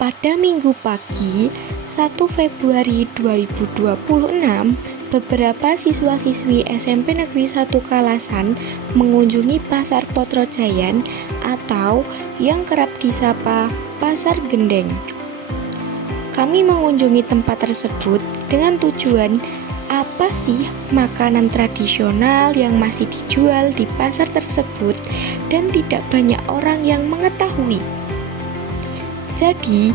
Pada Minggu pagi, 1 Februari 2026, beberapa siswa-siswi SMP Negeri 1 Kalasan mengunjungi Pasar Potrojayan atau yang kerap disapa Pasar Gendeng. Kami mengunjungi tempat tersebut dengan tujuan apa sih makanan tradisional yang masih dijual di pasar tersebut dan tidak banyak orang yang mengetahui. Jadi,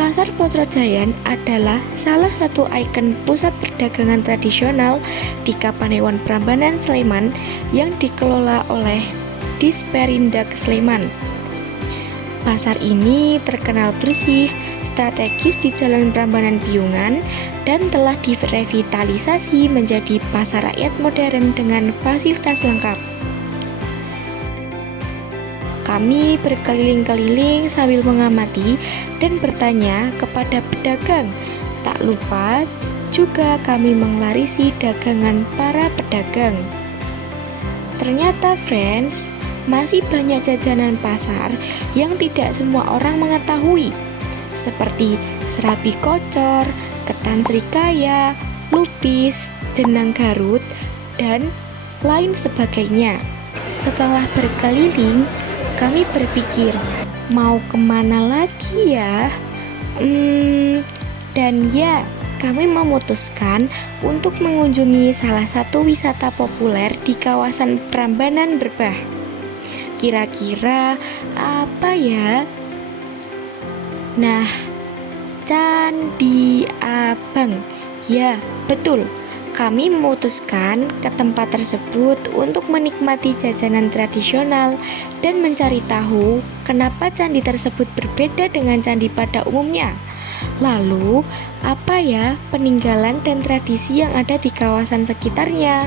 Pasar Potrojayan adalah salah satu ikon pusat perdagangan tradisional di Kapanewon Prambanan, Sleman yang dikelola oleh Disperindak Sleman. Pasar ini terkenal bersih, strategis di Jalan Prambanan Piungan, dan telah direvitalisasi menjadi pasar rakyat modern dengan fasilitas lengkap. Kami berkeliling-keliling sambil mengamati dan bertanya kepada pedagang. Tak lupa juga kami menglarisi dagangan para pedagang. Ternyata friends, masih banyak jajanan pasar yang tidak semua orang mengetahui, seperti serabi kocor, ketan serikaya, lupis, jenang Garut, dan lain sebagainya. Setelah berkeliling, kami berpikir, mau kemana lagi ya? Dan ya, kami memutuskan untuk mengunjungi salah satu wisata populer di kawasan Prambanan Berbah. Kira-kira apa ya? Nah, Candi Abang. Ya, betul. Kami memutuskan ke tempat tersebut untuk menikmati jajanan tradisional dan mencari tahu kenapa candi tersebut berbeda dengan candi pada umumnya. Lalu, apa ya peninggalan dan tradisi yang ada di kawasan sekitarnya?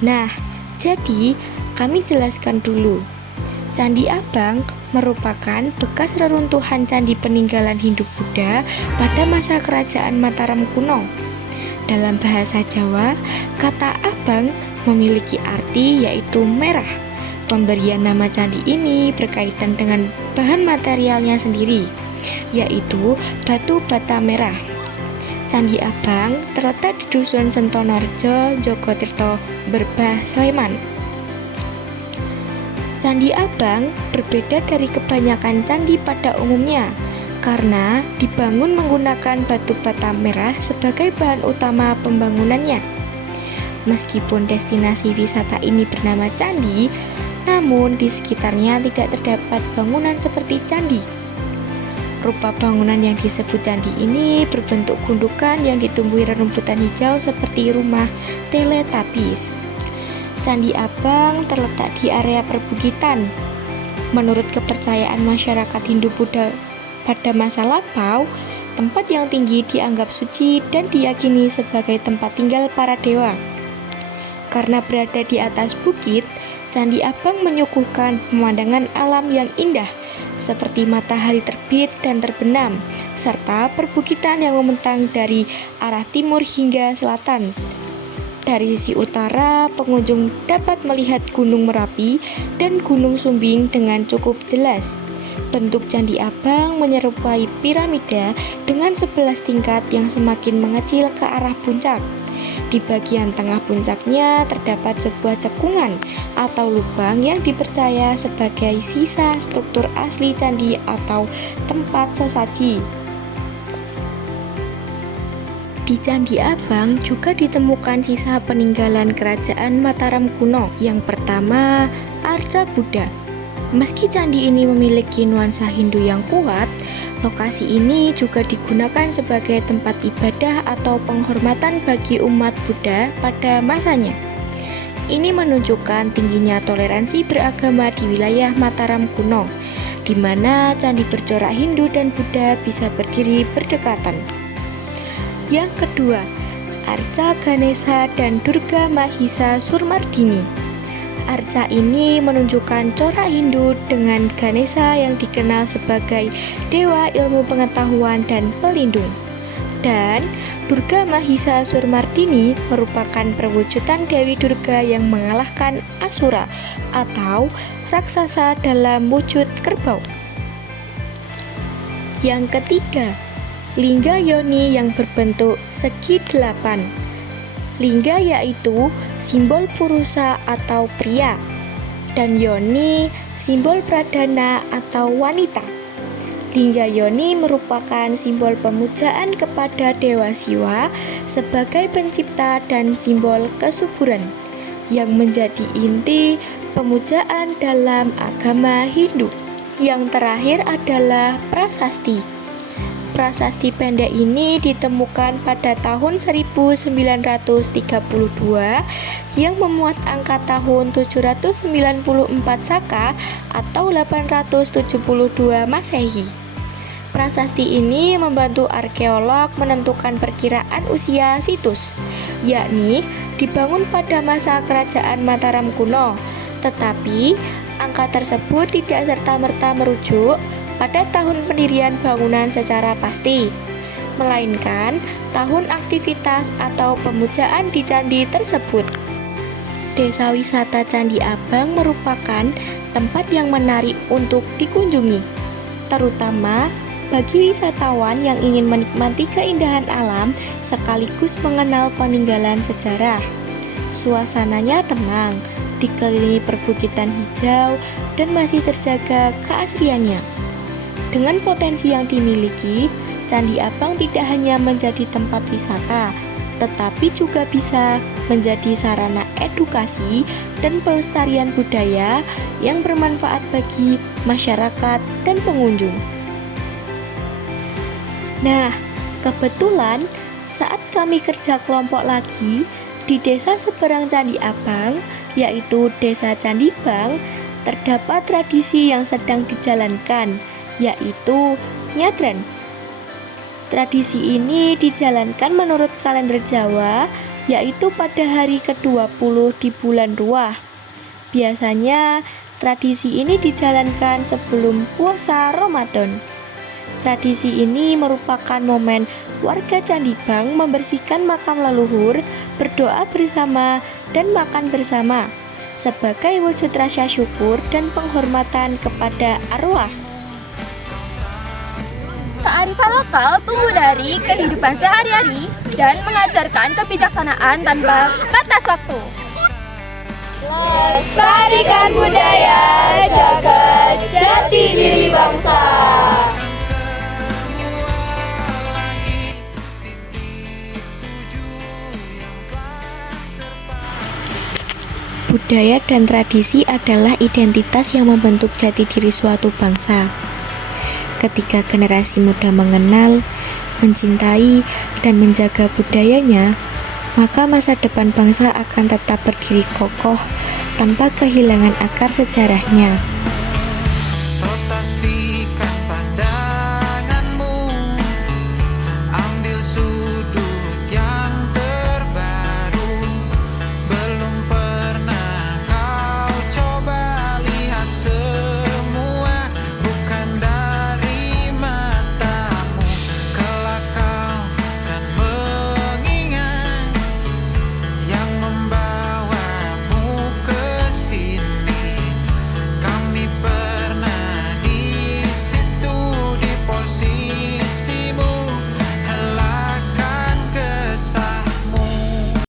Nah, jadi kami jelaskan dulu. Candi Abang merupakan bekas reruntuhan candi peninggalan Hindu-Buddha pada masa kerajaan Mataram kuno. Dalam bahasa Jawa, kata abang memiliki arti yaitu merah. Pemberian nama candi ini berkaitan dengan bahan materialnya sendiri, yaitu batu bata merah. Candi Abang terletak di Dusun Sentonorjo, Jogotirto, Berbah, Sleman. Candi Abang berbeda dari kebanyakan candi pada umumnya karena dibangun menggunakan batu bata merah sebagai bahan utama pembangunannya. Meskipun destinasi wisata ini bernama candi, namun di sekitarnya tidak terdapat bangunan seperti candi. Rupa bangunan yang disebut candi ini berbentuk gundukan yang ditumbuhi rerumputan hijau seperti rumah Teletubbies. Candi Abang terletak di area perbukitan. Menurut kepercayaan masyarakat Hindu-Buddha pada masa lampau, tempat yang tinggi dianggap suci dan diyakini sebagai tempat tinggal para dewa. Karena berada di atas bukit, Candi Abang menyuguhkan pemandangan alam yang indah, seperti matahari terbit dan terbenam, serta perbukitan yang membentang dari arah timur hingga selatan. Dari sisi utara, pengunjung dapat melihat Gunung Merapi dan Gunung Sumbing dengan cukup jelas. Bentuk Candi Abang menyerupai piramida dengan 11 tingkat yang semakin mengecil ke arah puncak. Di bagian tengah puncaknya terdapat sebuah cekungan atau lubang yang dipercaya sebagai sisa struktur asli candi atau tempat sesaji. Di Candi Abang juga ditemukan sisa peninggalan kerajaan Mataram kuno. Yang pertama, Arca Buddha. Meski candi ini memiliki nuansa Hindu yang kuat, lokasi ini juga digunakan sebagai tempat ibadah atau penghormatan bagi umat Buddha pada masanya. Ini menunjukkan tingginya toleransi beragama di wilayah Mataram kuno, di mana candi bercorak Hindu dan Buddha bisa berdiri berdekatan. Yang kedua, Arca Ganesha dan Durga Mahisa Surmardini. Arca ini menunjukkan corak Hindu dengan Ganesha yang dikenal sebagai dewa ilmu pengetahuan dan pelindung. Dan Durga Mahisa Surmardini merupakan perwujudan Dewi Durga yang mengalahkan Asura atau raksasa dalam wujud kerbau. Yang ketiga, lingga yoni yang berbentuk segi 8. Lingga yaitu simbol purusa atau pria, dan yoni simbol pradana atau wanita. Lingga yoni merupakan simbol pemujaan kepada Dewa Siwa sebagai pencipta dan simbol kesuburan, yang menjadi inti pemujaan dalam agama Hindu. Yang terakhir adalah prasasti. Prasasti pendek ini ditemukan pada tahun 1932 yang memuat angka tahun 794 Saka atau 872 Masehi. Prasasti ini membantu arkeolog menentukan perkiraan usia situs, yakni dibangun pada masa kerajaan Mataram kuno. Tetapi angka tersebut tidak serta-merta merujuk pada tahun pendirian bangunan secara pasti, melainkan tahun aktivitas atau pemujaan di candi tersebut. Desa wisata Candi Abang merupakan tempat yang menarik untuk dikunjungi, terutama bagi wisatawan yang ingin menikmati keindahan alam sekaligus mengenal peninggalan sejarah. Suasananya tenang, dikelilingi perbukitan hijau, dan masih terjaga keasliannya. Dengan potensi yang dimiliki, Candi Abang tidak hanya menjadi tempat wisata, tetapi juga bisa menjadi sarana edukasi dan pelestarian budaya yang bermanfaat bagi masyarakat dan pengunjung. Nah, kebetulan saat kami kerja kelompok lagi di desa seberang Candi Abang, yaitu Desa Candibang, terdapat tradisi yang sedang dijalankan, yaitu nyadran. Tradisi ini dijalankan menurut kalender Jawa, yaitu pada hari ke-20 di bulan Ruah. Biasanya tradisi ini dijalankan sebelum puasa Ramadan. Tradisi ini merupakan momen warga Candibang membersihkan makam leluhur, berdoa bersama, dan makan bersama sebagai wujud rasa syukur dan penghormatan kepada arwah. Kearifan lokal tumbuh dari kehidupan sehari-hari dan mengajarkan kebijaksanaan tanpa batas waktu. Lestarikan budaya, jaga jati diri bangsa. Budaya dan tradisi adalah identitas yang membentuk jati diri suatu bangsa. Ketika generasi muda mengenal, mencintai, dan menjaga budayanya, maka masa depan bangsa akan tetap berdiri kokoh tanpa kehilangan akar sejarahnya.